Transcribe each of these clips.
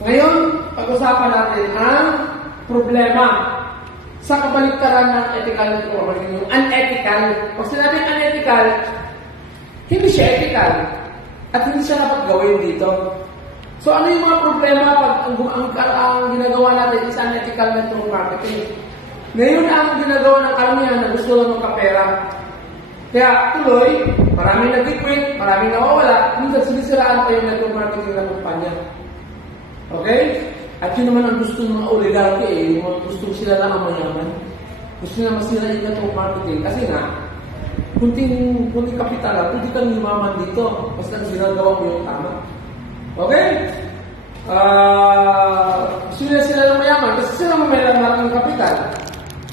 Ngayon, pag-usapan natin ang problema sa kabaliktaran ng ethical network marketing, yung unethical. Pag sinabing unethical, hindi siya ethical at hindi siya dapat gawin dito. So ano yung mga problema pag ang ginagawa natin is unethical network marketing? Ngayon ang ginagawa ng karamihan na gusto lang magkapera. Kaya tuloy, maraming nag-quit, maraming nawawala, minsan sinisiraan pa yung network marketing ng kumpanya. Okay? At yun naman ang gusto ng mga oligarchy yung gusto sila lang ang mayaman. Gusto nila masira yung network marketing. Kasi nga, kunting kapital lang, kunti kang yumaman dito. Basta ginagawa mo yung tama. Okay? Gusto nila sila lang mayaman kasi sila mamayang kapital.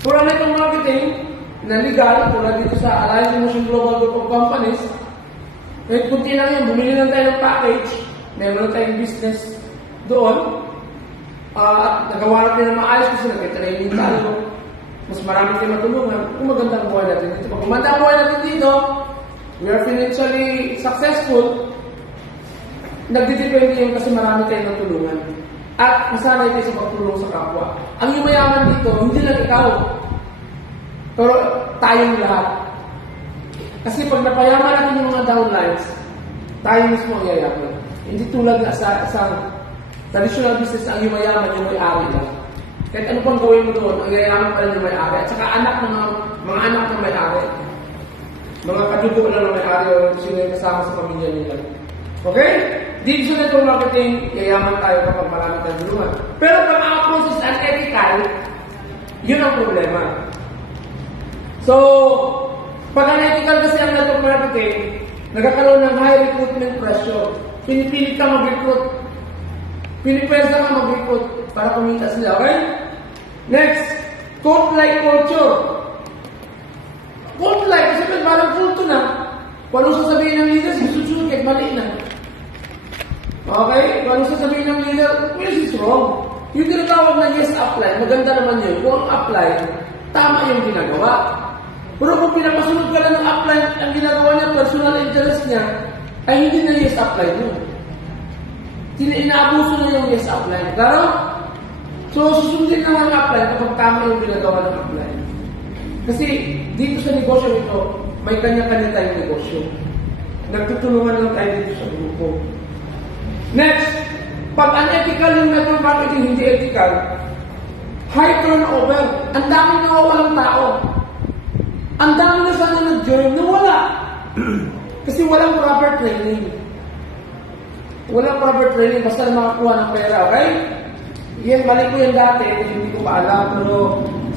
For ang network marketing, na legal, tulad dito sa Alliance Motion Global Group of Companies, kahit kunti lang yan, bumili lang tayo ng package, meron tayong business doon, at nagawa natin na maayos kasi nag-training tayo, mas marami tayo matulungan, kung maganda ang buhay natin dito. Pag maganda ang buhay natin dito, we are financially successful, nagdidepende yun kasi marami tayong natulungan. At masanay tayo sa pagtulong sa kapwa. Ang yumayaman dito, hindi lang ikaw, pero tayong lahat. Kasi pag napayaman natin yung mga downlines, tayo mismo ang yayaman. Hindi tulad na sa traditional business ang yumayaman yung may-ari lang. Kahit ano pang gawin mo doon, ang yayaman pa rin yung may-ari. At saka mga anak ng may-ari. Mga kadugo na ng may-ari o sino yung kasama sa pamilya nila. Okay? Dito sa network marketing, yayaman tayo kapag marami tayong tulungan. Pero pag ang approach is unethical, yun ang problema. So, pag unethical kasi ang network marketing, nagkakaroon ng high recruitment pressure. Pinipilit ka mag-recruit. Pinipwersa ka mag-recruit para kumita sila. Okay? Next, cult-like culture. Cult-like, kasi parang kulto na. Kung anong sasabihin ng leader, susunod kahit mali na. Okay? Kung anong sasabihin ng leader, this is wrong. Yung tinatawag na yes apply, maganda naman yun. Kung apply, tama yung ginagawa. Pero kung pinapasunod ka lang ng apply, ang ginagawa niya, personal interest niya, ay hindi na yes apply mo. Inaabuso na yung yes apply. Claro? So, susundin na ang apply kapag tama yung ginagawa ng apply. Kasi dito sa negosyo ito, may kanya-kanya tayong negosyo. Nagtutulungan lang tayo dito sa grupo. Next, pag unethical yung network marketing, hindi ethical, high turnover. Ang daming nawawalang tao. Ang dami na sana nag-join, nawala. Kasi walang proper training. Walang proper training, basta na makakuha ng pera, okay? Yan, balik ko yan dati, hindi ko pa alam, pero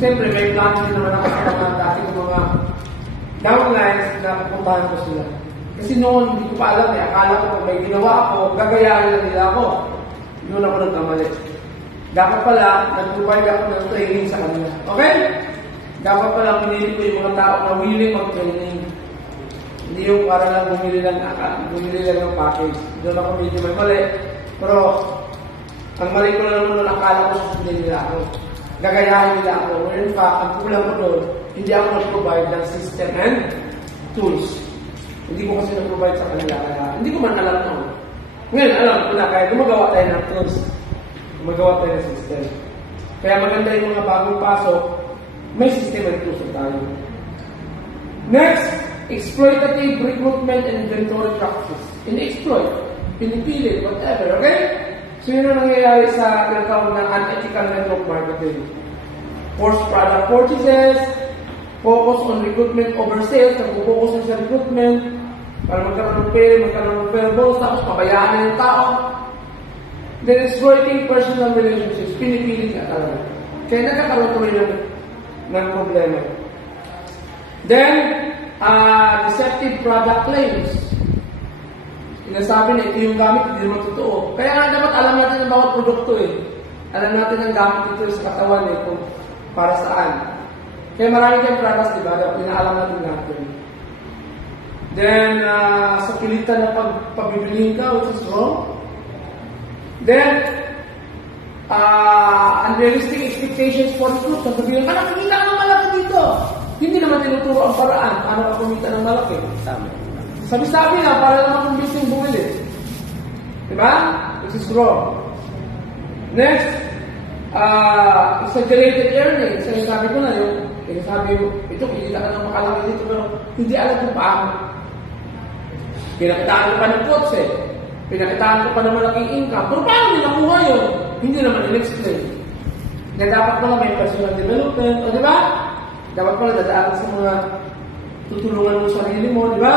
siyempre may plan din naman ako sa mga dati ko mga downlines na pupuntahan ko sila. Kasi noon, hindi ko pa alam, akala ko kung may ginawa ako, gagayahin lang nila ako. Noon ako nagkamali. Dapat pala, nag-provide ako ng training sa kanila. Okay? Dapat pala pinili ko yung mga tao na willing mag-training. Hindi yung para lang bumili lang ng package. Doon ako medyo may mali. Pero, ang mali ko lang naman akala ko susundin nila ako. Gagayahin nila ako. In fact, ang kulang ko doon, hindi ako nag-provide ng system and tools. Hindi ko kasi nag-provide sa kanila. Kaya, hindi ko man alam naman. Ngayon, alam ko na, kaya gumagawa tayo ng tools. Gumagawa tayo ng system. Kaya maganda yung mga bagong pasok, may system and tools tayo. Next, exploitative recruitment and inventory practices. In-exploit, pinipilit, whatever, okay? So yun ang nangyayari sa pinatawag ng unethical network marketing. Forced product purchases, focus on recruitment over sales, nag-focus na sa recruitment, para magkaroon ng pera bonus, tapos pabayaan na yung tao. Then exploiting personal relationships, pinipilit na talaga. Kaya nagkakaroon tuloy ng problema. Then, deceptive product claims. Sinasabi na ito yung gamit, hindi naman totoo. Kaya nga dapat alam natin ang bawat produkto eh. Alam natin ang gamit ito sa katawan eh, kung para saan. Kaya marami kayong products, diba? Dapat pinaalam natin. Then, sa pilitan na pagbibilihin ka, which is wrong. Then, unrealistic expectations for the fruit. Sasabihin ka, nakikita ka malaki dito. Hindi naman tinuturo ang paraan paano ka kumita ng malaki. Sabi-sabi na, para naman kung business bumili. Diba? Which is wrong. Next, exaggerated earnings. Sinasabi ko na yun. Sinasabi ko, ito, hindi ka na makalaki dito, pero hindi alam kung paano. Pinakitaan ko pa ng kotse. Pinakitaan ko pa ng malaking income. Pero paano nila nakuha yun? Hindi naman in-explain. Na dapat pala may personal development, o di ba? Dapat pala dadaan sa mga tutulungan mo sa sarili mo, di ba?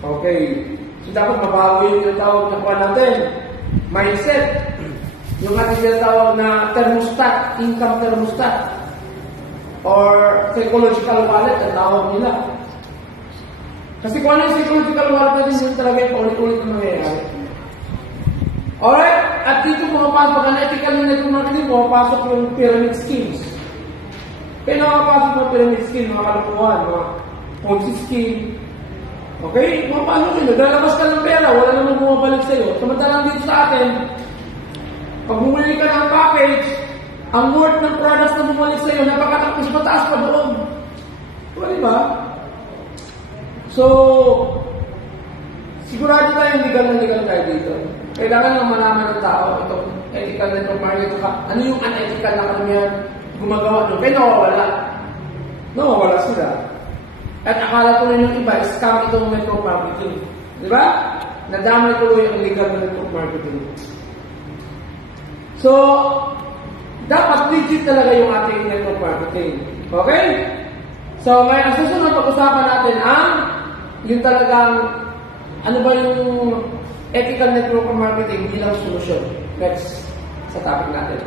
Okay. So dapat mabago yung tinatawag na kuha natin. Mindset. Yung ating tinatawag na thermostat, income thermostat. Or psychological wallet, ang tawag nila. Kasi kung ano yung psychological wallet natin, yun talaga yung paulit-ulit na mangyayari. Alright? At dito pumapasok ang ethical network marketing, pumapasok yung pyramid schemes. Kaya nakapasok yung pyramid scheme, mga kalupuhan, mga Ponzi scheme. Okay? Pumapasok yun. Naglalabas ka ng pera, wala namang bumabalik sa'yo. Samantalang dito sa atin, pag bumili ka ng package, ang worth ng products na bumalik sa'yo, napakatapos mataas pa doon. Diba? So, sigurado tayo legal na legal tayo dito. Kailangan lang malaman ng tao itong ethical network marketing. Ano yung unethical na karamihan gumagawa doon? Kaya nawawala. Nawawala sila. At akala tuloy ng iba, scam itong network marketing. Diba? Nadamay tuloy ang legal na network marketing. So, dapat legit talaga yung ating network marketing. Okay? So, ngayon, ang susunod pag-usapan natin ang yung talagang ano ba yung ethical network marketing bilang solusyon. Next sa topic natin.